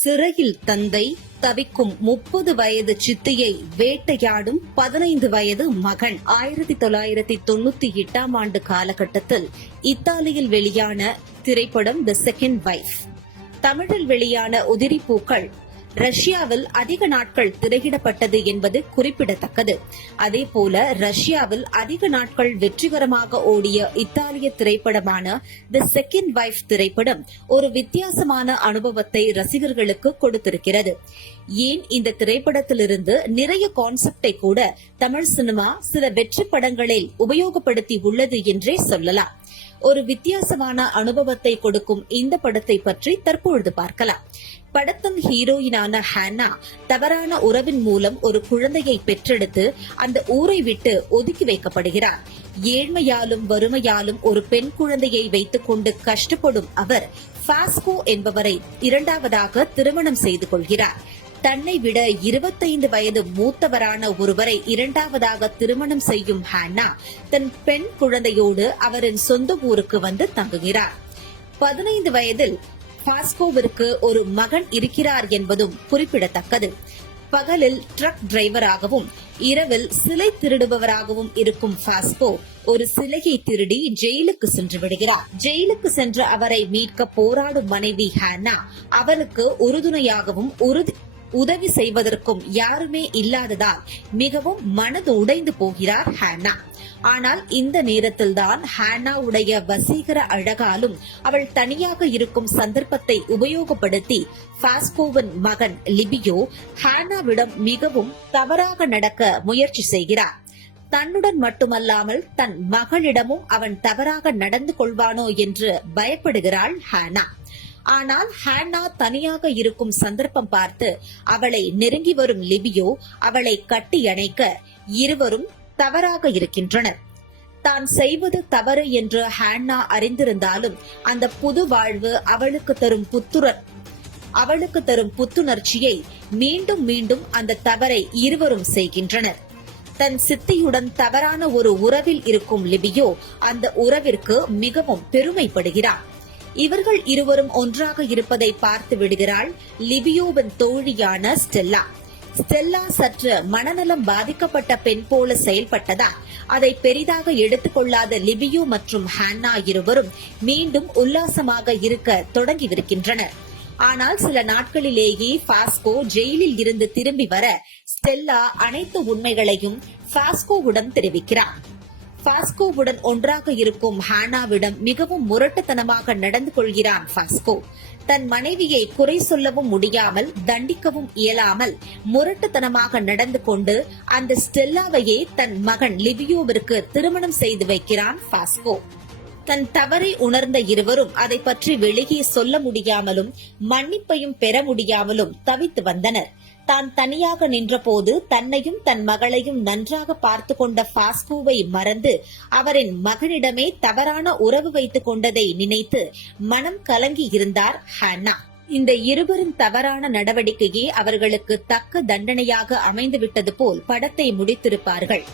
சிறையில் தந்தை தவிக்கும் 30 வயது சித்தியை வேட்டையாடும் 15 வயது மகன். 1998 ஆண்டு காலகட்டத்தில் இத்தாலியில் வெளியான திரைப்படம் தி செகண்ட் வைஃப். தமிழில் வெளியான உதிரிப்பூக்கள் ரஷ்யாவில் அதிக நாட்கள் திரையிடப்பட்டது என்பது குறிப்பிடத்தக்கது. அதேபோல ரஷ்யாவில் அதிக நாட்கள் வெற்றிகரமாக ஓடிய இத்தாலிய திரைப்படமான தி செகண்ட் வைஃப் திரைப்படம் ஒரு வித்தியாசமான அனுபவத்தை ரசிகர்களுக்கு கொடுத்திருக்கிறது. ஏன் இந்த திரைப்படத்திலிருந்து நிறைய கான்செப்டை கூட தமிழ் சினிமா சில வெற்றி படங்களில் உபயோகப்படுத்தி உள்ளது என்றே சொல்லலாம். ஒரு வித்தியாசமான அனுபவத்தை கொடுக்கும் இந்த படத்தை பற்றி தற்பொழுது பார்க்கலாம். படத்தின் ஹீரோயினான ஹானா தவறான உறவின் மூலம் ஒரு குழந்தையை பெற்றெடுத்து அந்த ஊரை விட்டு ஒதுக்கி வைக்கப்படுகிறார். ஏழ்மையாலும் வறுமையாலும் ஒரு பெண் குழந்தையை வைத்துக் கொண்டு கஷ்டப்படும் அவர் பாஸ்கோ என்பவரை இரண்டாவதாக திருமணம் செய்து கொள்கிறார். தன்னை விட 25 வயது மூத்தவரான ஒருவரை இரண்டாவதாக திருமணம் செய்யும் ஹானா தன் பெண் குழந்தையோடு அவரின் சொந்த ஊருக்கு வந்து தங்குகிறார். 15 வயதில் பாஸ்கோவிற்கு ஒரு மகன் இருக்கிறார் என்பதும் குறிப்பிடத்தக்கது. பகலில் ட்ரக் டிரைவராகவும் இரவில் சிலை திருடுபவராகவும் இருக்கும் பாஸ்கோ ஒரு சிலையை திருடி ஜெயிலுக்கு சென்று விடுகிறார். ஜெயிலுக்கு சென்ற அவரை மீட்க போராடும் மனைவி ஹானா அவருக்கு உறுதுணையாகவும் உதவி செய்வதற்கும் யாருமே இல்லாததால் மிகவும் மனது உடைந்து போகிறார் ஹானா. ஆனால் இந்த நேரத்தில்தான் ஹானாவுடைய வசீகர அழகாலும் அவள் தனியாக இருக்கும் சந்தர்ப்பத்தை உபயோகப்படுத்தி பாஸ்கோவின் மகன் லிபியோ ஹானாவிடம் மிகவும் தவறாக நடக்க முயற்சி செய்கிறார். தன்னுடன் மட்டுமல்லாமல் தன் மகளிடமும் அவன் தவறாக நடந்து கொள்வானோ என்று பயப்படுகிறாள் ஹானா. ஆனால் ஹானா தனியாக இருக்கும் சந்தர்ப்பம் பார்த்து அவளை நெருங்கி வரும் லிபியோ அவளை கட்டி அணைக்க இருவரும் தவறாக இருக்கின்றனர். தான் செய்வது தவறு என்று ஹானா அறிந்திருந்தாலும் அந்த புது வாழ்வு அவளுக்கு தரும் புத்துணர்ச்சியை மீண்டும் மீண்டும் அந்த தவறை இருவரும் செய்கின்றனர். தன் சித்தியுடன் தவறான ஒரு உறவில் இருக்கும் லிபியோ அந்த உறவிற்கு மிகவும் பெருமைப்படுகிறார். இவர்கள் இருவரும் ஒன்றாக இருப்பதை பார்த்து விடுகிறாள் லிபியோவின் தோழியான ஸ்டெல்லா. ஸ்டெல்லா சற்று மனநலம் பாதிக்கப்பட்ட பெண் போல செயல்பட்டதா அதை பெரிதாக எடுத்துக்கொள்ளாத லிபியோ மற்றும் ஹானா இருவரும் மீண்டும் உல்லாசமாக இருக்க தொடங்கியிருக்கின்றனர். ஆனால் சில நாட்களிலேயே பாஸ்கோ ஜெயிலில் இருந்து திரும்பி வர ஸ்டெல்லா அனைத்து உண்மைகளையும் பாஸ்கோவுடன் தெரிவிக்கிறார். பாஸ்கோவுடன் ஒன்றாக இருக்கும் ஹானாவிடம் மிகவும் முரட்டுத்தனமாக நடந்து கொள்கிறான் பாஸ்கோ. தன் மனைவியை குறை சொல்லவும் முடியாமல் தண்டிக்கவும் இயலாமல் முரட்டுத்தனமாக நடந்து கொண்டு அந்த ஸ்டெல்லாவையே தன் மகன் லிபியோவிற்கு திருமணம் செய்து வைக்கிறான் பாஸ்கோ. தன் தவறை உணர்ந்த இருவரும் அதை பற்றி வெளியே சொல்ல முடியாமலும் மன்னிப்பையும் பெற முடியாமலும் தவித்து வந்தனர். தான் தனியாக நின்றபோது தன்னையும் தன் மகளையும் நன்றாக பார்த்து கொண்ட பாஸ்கோவை மறந்து அவரின் மகனிடமே தவறான உறவு வைத்துக் கொண்டதை நினைத்து மனம் கலங்கி இருந்தார் ஹானா. இந்த இருவரின் தவறான நடவடிக்கையே அவர்களுக்கு தக்க தண்டனையாக அமைந்துவிட்டது போல் படத்தை முடித்திருப்பார்கள்.